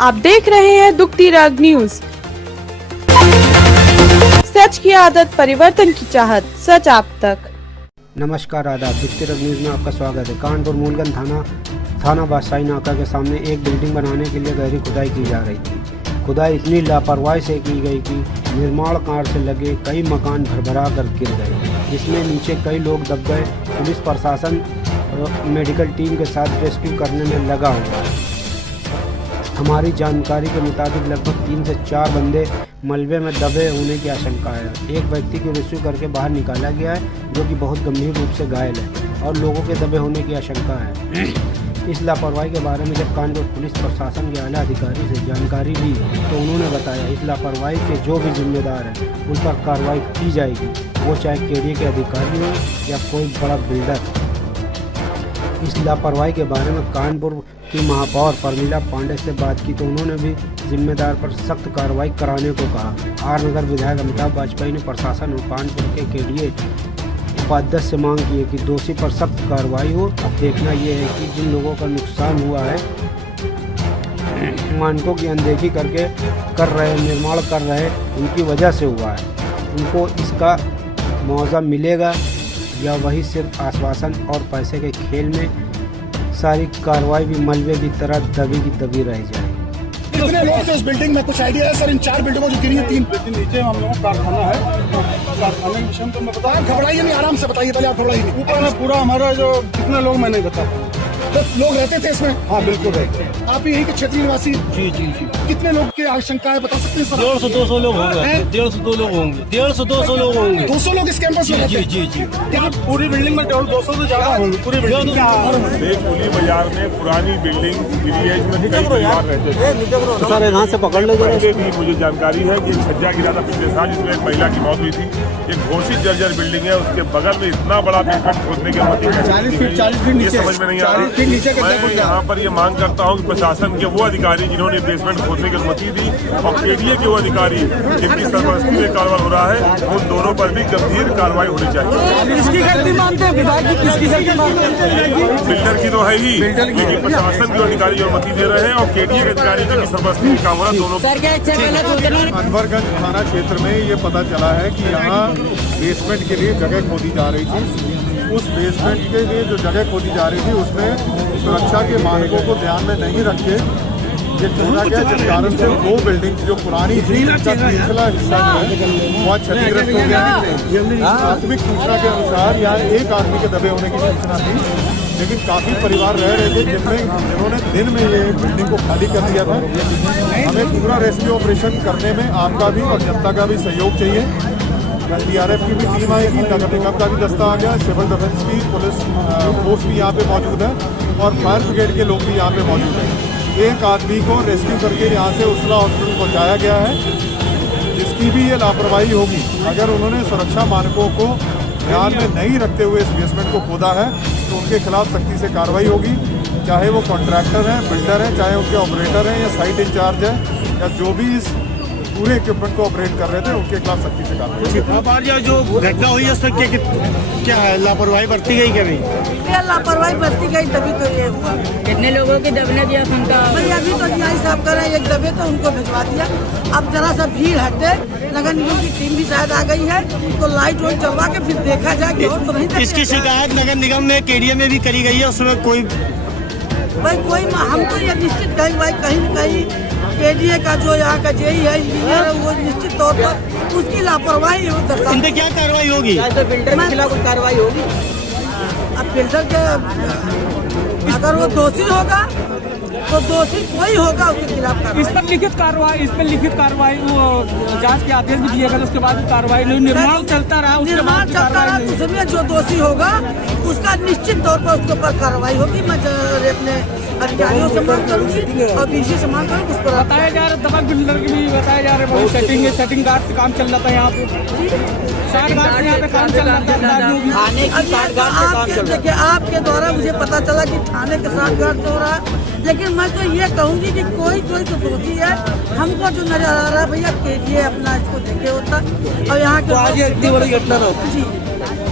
आप देख रहे हैं दुखती राग न्यूज। सच की आदत, परिवर्तन की चाहत, सच आप तक। नमस्कार, आदाब। दुखती राग न्यूज में आपका स्वागत है। कानपुर मूलगंज थाना बादशाही नाका के सामने एक बिल्डिंग बनाने के लिए गहरी खुदाई की जा रही थी। खुदाई इतनी लापरवाही से की गई कि निर्माण कार्य से लगे कई मकान भरभरा कर गिर गए, जिसमें नीचे कई लोग दब गए। पुलिस प्रशासन मेडिकल टीम के साथ रेस्क्यू करने में लगा हुआ है। हमारी जानकारी के मुताबिक लगभग 3 से 4 बंदे मलबे में दबे होने की आशंका है। एक व्यक्ति को रेस्क्यू करके बाहर निकाला गया है, जो कि बहुत गंभीर रूप से घायल है और लोगों के दबे होने की आशंका है। इस लापरवाही के बारे में जब कानपुर पुलिस प्रशासन के आला अधिकारी से जानकारी ली तो उन्होंने बताया इस लापरवाही के जो भी जिम्मेदार हैं उन पर कार्रवाई की जाएगी, वो चाहे केडीए के अधिकारी हो या कोई बड़ा बिल्डर। इस लापरवाही के बारे में कानपुर की महापौर प्रमिला पांडे से बात की तो उन्होंने भी जिम्मेदार पर सख्त कार्रवाई कराने को कहा। आर नगर विधायक अमिताभ वाजपेयी ने प्रशासन और कानपुर के केडीए उपाध्यक्ष से मांग की है कि दोषी पर सख्त कार्रवाई हो। अब देखना यह है कि जिन लोगों का नुकसान हुआ है, मानकों की अनदेखी निर्माण कर रहे उनकी वजह से हुआ है, उनको इसका मुआवजा मिलेगा या वही सिर्फ आश्वासन और पैसे के खेल में सारी कार्रवाई भी मलबे की तरह दबी की दबी रह जाए। कितने लोग थे उस बिल्डिंग में? कुछ आइडिया है सर? इन 4 बिल्डिंगों जो गिरी है, 3 नीचे हम लोगों का कारखाना है। कारखाने के विषय में तो मैं बता, घबराइए नहीं, आराम से बताइए, पहले आप घबराइए नहीं। ऊपर में पूरा हमारा जो कितने लोग मैं नहीं बता। तो लोग रहते थे इसमें? हाँ बिल्कुल रहते। आप यही के क्षेत्रीय निवासी? जी जी जी। कितने लोग की आशंकाएं बता सकते हैं सर? 150-200 लोग होंगे। 150-200 लोग होंगे। 150-200 लोग होंगे। 200 लोग इस कैंपस में? जी जी जी। पूरी बिल्डिंग में 200 से ज्यादा होंगे। पूरी बिल्डिंग पुली बाजार में पुरानी बिल्डिंग विलेज में कई परिवार रहते थे। सर यहाँ से पकड़ लो। पहले भी मुझे जानकारी है कि छज्जा गिरा था पिछले साल, जिसमें एक महिला की मौत हुई थी। एक घोषित जर्जर बिल्डिंग है, उसके बगल में इतना बड़ा बेसमेंट खोदने की अनुमति 40 फीट ये समझ में नहीं आ रहा। मैं यहाँ पर ये मांग करता हूँ कि प्रशासन के वो अधिकारी जिन्होंने बेसमेंट खोदने की अनुमति दी और केडीए के वो अधिकारी जिनकी सरपरस्ती में कार्रवाई हो रहा है, उन दोनों पर भी गंभीर कार्रवाई होनी चाहिए। किसकी गलती मानते हैं विभाग की? किसकी गलती मानते हैं? बिल्डर की तो है ही, लेकिन प्रशासन के अधिकारी जो अनुमति दे रहे हैं और केडीए के अधिकारी जिनकी सरपरस्ती में काम हो रहा है, दोनों। अनवरगंज थाना क्षेत्र में ये पता चला है कि यहाँ बेसमेंट के लिए जगह खोदी जा रही थी। उस बेसमेंट के लिए जो जगह खोदी जा रही थी उसमें सुरक्षा के मानकों को ध्यान में नहीं रखे ये खोदा गया, जिस कारण से 2 बिल्डिंग जो पुरानी थी उसका पिछला हिस्सा वहाँ क्षतिग्रस्त हो गया। प्राथमिक सूचना के अनुसार यहाँ एक आदमी के दबे होने की सूचना थी, लेकिन काफ़ी परिवार रह रहे थे जिन्होंने दिन में ये बिल्डिंग को खाली कर दिया था। हमें पूरा रेस्क्यू ऑपरेशन करने में आपका भी और जनता का भी सहयोग चाहिए। DRF की भी टीम आएगी, नगर निगम का भी दस्ता आ गया, सिविल डिफेंस की पुलिस फोर्स भी यहाँ पे मौजूद है और फायर ब्रिगेड के लोग भी यहाँ पे मौजूद हैं। एक आदमी को रेस्क्यू करके यहाँ से उसला हॉस्पिटल पहुँचाया गया है। जिसकी भी ये लापरवाही होगी, अगर उन्होंने सुरक्षा मानकों को ध्यान में नहीं रखते हुए इस बेसमेंट को खोदा है तो उनके खिलाफ सख्ती से कार्रवाई होगी, चाहे वो कॉन्ट्रैक्टर हैं, बिल्डर हैं, चाहे उनके ऑपरेटर हैं या साइट इंचार्ज है या जो भी इस पूरे इक्विपमेंट को ऑपरेट कर रहे थे, उनके खिलाफ सख्ती से कार्रवाई। जो घटना हुई है उसमें क्या है? लापरवाही बरती गई क्या? क्या लापरवाही बरती गई तभी तो ये हुआ। कितने लोगों की दबने दिया सुनता? भाई अभी तो यही साहब कर रहे हैं, एक दबे तो उनको भिजवा दिया। अब जरा सा भीड़ हटे, नगर निगम की टीम भी शायद आ गई है, तो लाइट वाइट चलवा के फिर देखा जाए और तो नहीं। इसकी शिकायत नगर निगम में केडीए में भी करी गई है, उसमें कोई हमको ये निश्चित कहीं भाई कहीं न कहीं केडीए का जो यहाँ का जेई है, इंजीनियर है, वो निश्चित तौर पर उसकी लापरवाही हो। इनपे क्या कार्रवाई होगी? बिल्डर के खिलाफ कार्रवाई होगी। अब बिल्डर के अगर वो दोषी होगा तो दोषी कोई होगा, उसके खिलाफ कार्रवाई। इस पर लिखित कार्रवाई वो जांच के आदेश भी दिए गए, उसके बाद कार्रवाई नहीं। निर्माण चलता रहा, उसमें जो दोषी होगा उसका निश्चित तौर पर उसके ऊपर कार्रवाई होगी। मैं अपने अधिकारियों से मांग करूँगी और बीसी से मांग करूँगी। उसको बताया जा रहा दबा बिल्डर की भी बताया जा रहा है, सेटिंग गार्ड से काम चल रहा था यहाँ पे, 60 गार्ड से यहाँ पे काम चल रहा था। देखिए आपके द्वारा मुझे पता चला कि थाने के 60 गार्ड से हो रहा है, लेकिन मैं तो ये कहूँगी कि कोई तो दोषी है। हमको जो नजर आ रहा है भैया केडीए अपना इसको देखे होता और यहाँ के इतनी बड़ी घटना ना होती।